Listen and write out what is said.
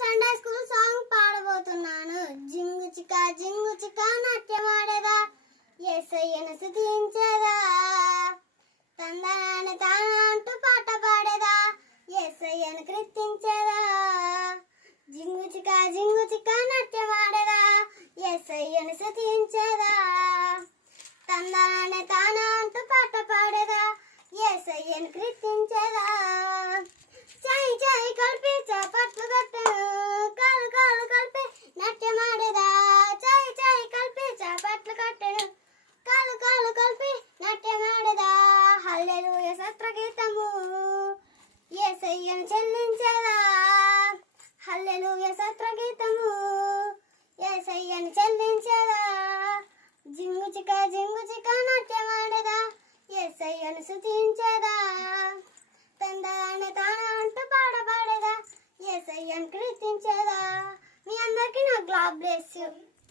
Sunday school song పాడబోతున్నాను. జింగు చిక నాట్యమాడేదా యేసయ్యను స్తుతించేదా, తందనాన తాన అంటూ పాట పాడేదా యేసయ్యను కీర్తించేదా. జింగు చిక నాట్యమాడేదా యేసయ్యను స్తుతించేదా, తందనాన తాన అంటూ పాట పాడేదా యేసయ్యను కీర్తించేదా. చై చై కలిపి చప్పట్లు కొట్టెను, కాలు కాలు కలిపి నాట్యమాడేదా. చై చై కలిపి చప్పట్లు కొట్టెను, కాలు కాలు కలిపి నాట్యమాడేదా. హల్లెలూయా స్తోత్రగీతము యేసయ్యను చెల్లించేదా. హల్లెలూయా స్తోత్రగీతము యేసయ్యను చెల్లించేదా. జింగు చిక నాట్యమాడేదా యేసయ్యను స్తుతించేదా, తందనాన తాన అంటూ పాడేదా యేసయ్యను కీర్తించేదా. మీ అందరికీ నా గాడ్ బ్లెస్ యు.